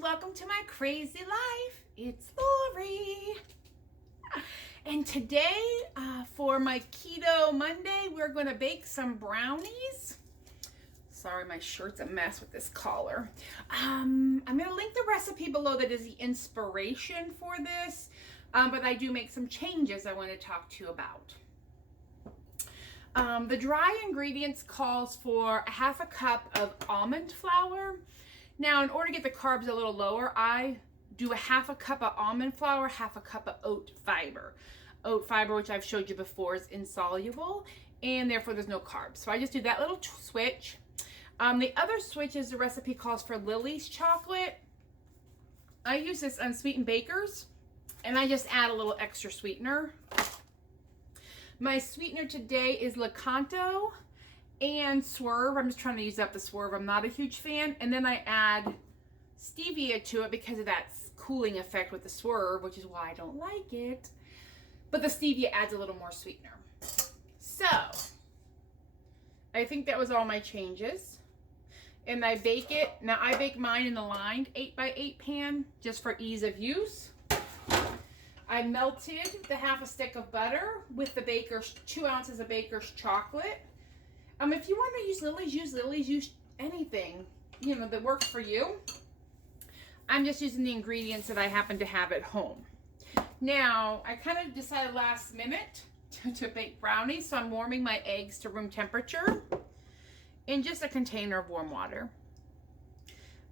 welcome to my crazy life. It's Lori. And today, for my Keto Monday, we're going to bake some brownies. Sorry, my shirt's a mess with this collar. I'm going to link the recipe below that is the inspiration for this, but I do make some changes I want to talk to you about. The dry ingredients calls for a half a cup of almond flour. Now, in order to get the carbs a little lower, I do a half a cup of almond flour, half a cup of oat fiber. Oat fiber, which I've showed you before, is insoluble, and therefore there's no carbs. So I just do that little switch. The other switch is the recipe calls for Lily's chocolate. I use this unsweetened bakers, and I just add a little extra sweetener. My sweetener today is Lakanto and Swerve. I'm just trying to use up the Swerve. I'm not a huge fan. And then I add stevia to it because of that cooling effect with the Swerve, which is why I don't like it. But the stevia adds a little more sweetener. So, I think that was all my changes. And I bake it. Now, I bake mine in the lined 8x8 pan just for ease of use. I melted the half a stick of butter with the baker's 2 ounces of baker's chocolate. If you want to use Lily's, use anything, that works for you. I'm just using the ingredients that I happen to have at home. Now, I kind of decided last minute to bake brownies, so I'm warming my eggs to room temperature in just a container of warm water.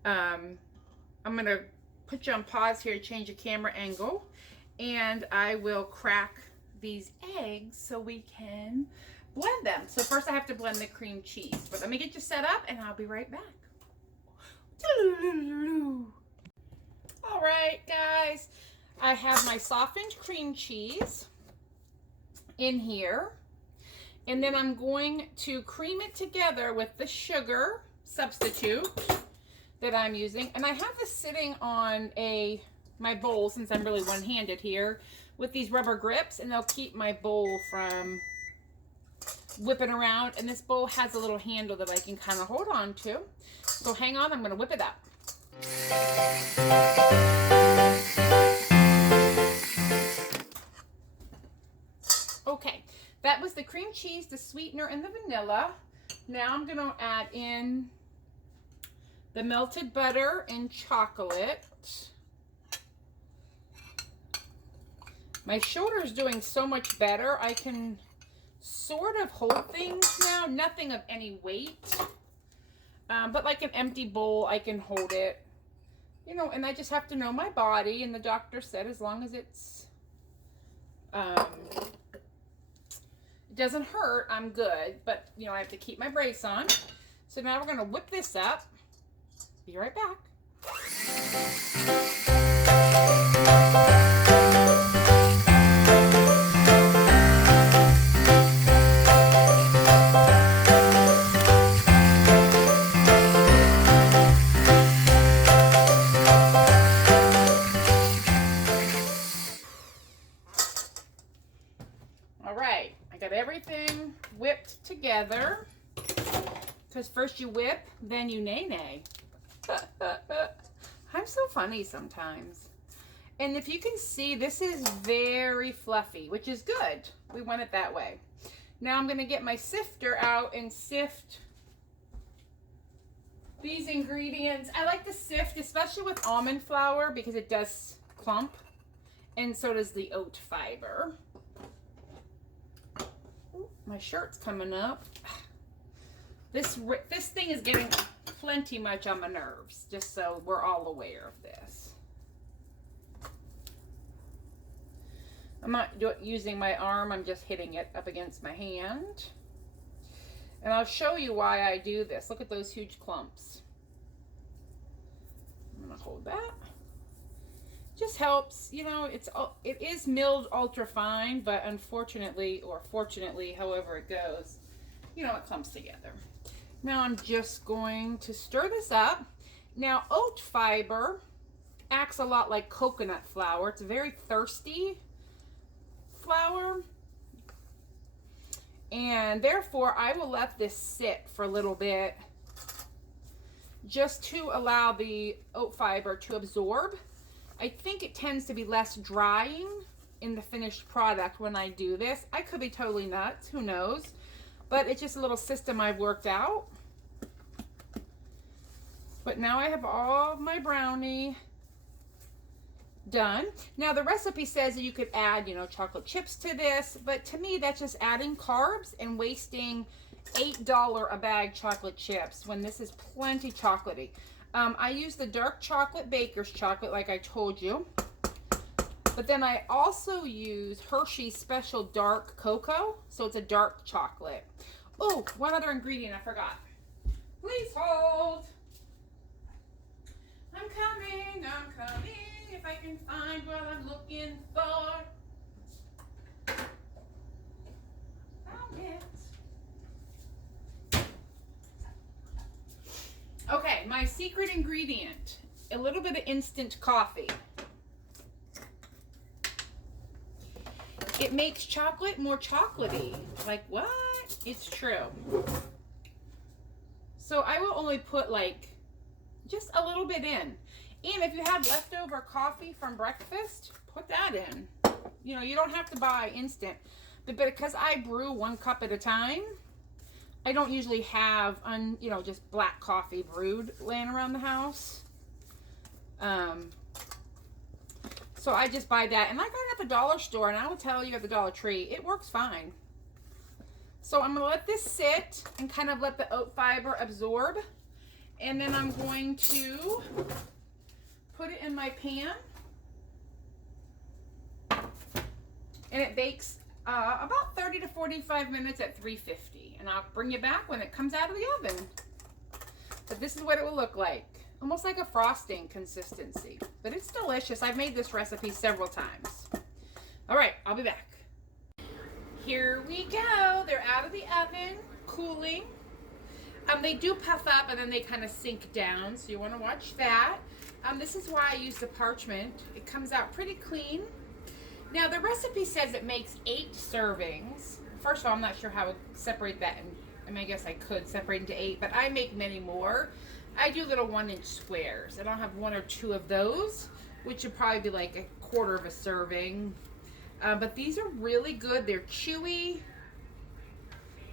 I'm going to put you on pause here to change the camera angle, and I will crack these eggs so we can blend them. So first I have to blend the cream cheese, but let me get you set up and I'll be right back. All right, guys, I have my softened cream cheese in here, and then I'm going to cream it together with the sugar substitute that I'm using. And I have this sitting on my bowl, since I'm really one-handed here, with these rubber grips, and they'll keep my bowl from whipping around. And this bowl has a little handle that I can kind of hold on to. So hang on, I'm going to whip it up. Okay, that was the cream cheese, the sweetener, and the vanilla. Now I'm going to add in the melted butter and chocolate. My shoulder's doing so much better. I can sort of hold things now. Nothing of any weight. But like an empty bowl, I can hold it. And I just have to know my body. And the doctor said as long as it's it doesn't hurt, I'm good. But, I have to keep my brace on. So now we're going to whip this up. Be right back. Everything whipped together, because first you whip, then you nay-nay. I'm so funny sometimes. And if you can see, this is very fluffy, which is good. We want it that way. Now I'm going to get my sifter out and sift these ingredients. I like to sift, especially with almond flour, because it does clump, and so does the oat fiber. My shirt's coming up. This thing is getting plenty much on my nerves, just so we're all aware of this. I'm not using my arm, I'm just hitting it up against my hand. And I'll show you why I do this. Look at those huge clumps. I'm going to hold that. Just helps, it is milled ultra fine, but unfortunately, or fortunately, however it goes, it clumps together. Now I'm just going to stir this up. Now, oat fiber acts a lot like coconut flour. It's a very thirsty flour, and therefore I will let this sit for a little bit just to allow the oat fiber to absorb. I think it tends to be less drying in the finished product when I do this. I could be totally nuts, who knows? But it's just a little system I've worked out. But now I have all of my brownie done. Now the recipe says that you could add, you know, chocolate chips to this, but to me that's just adding carbs and wasting $8 a bag chocolate chips when this is plenty chocolatey. I use the dark chocolate baker's chocolate like I told you, but then I also use Hershey's special dark cocoa, so it's a dark chocolate. Oh, one other ingredient I forgot. Please hold. I'm coming, if I can find what I'm looking for. Found it. Okay, my secret ingredient, a little bit of instant coffee. It makes chocolate more chocolatey. Like what? It's true. So I will only put like just a little bit in. And if you have leftover coffee from breakfast, put that in. You know, you don't have to buy instant. But because I brew 1 cup at a time, I don't usually have, you know, just black coffee brewed laying around the house. So I just buy that. And I got it at the dollar store, and I will tell you at the Dollar Tree, it works fine. So I'm going to let this sit and kind of let the oat fiber absorb. And then I'm going to put it in my pan. And it bakes about 30 to 45 minutes at 350. And I'll bring you back when it comes out of the oven. But this is what it will look like. Almost like a frosting consistency. But it's delicious. I've made this recipe several times. All right, I'll be back. Here we go. They're out of the oven, cooling. They do puff up and then they kind of sink down, so you want to watch that. This is why I use the parchment. It comes out pretty clean. Now the recipe says it makes 8 servings. First of all, I'm not sure how to separate that. I mean, I guess I could separate into 8, but I make many more. I do little 1-inch squares, and I'll have 1 or 2 of those, which would probably be like 1/4 of a serving. But these are really good. They're chewy.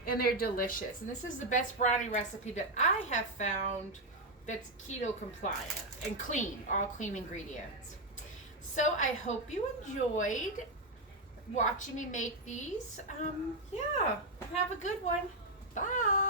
And they're delicious. And this is the best brownie recipe that I have found that's keto compliant and clean, all clean ingredients. So I hope you enjoyed watching me make these. Yeah, have a good one. Bye.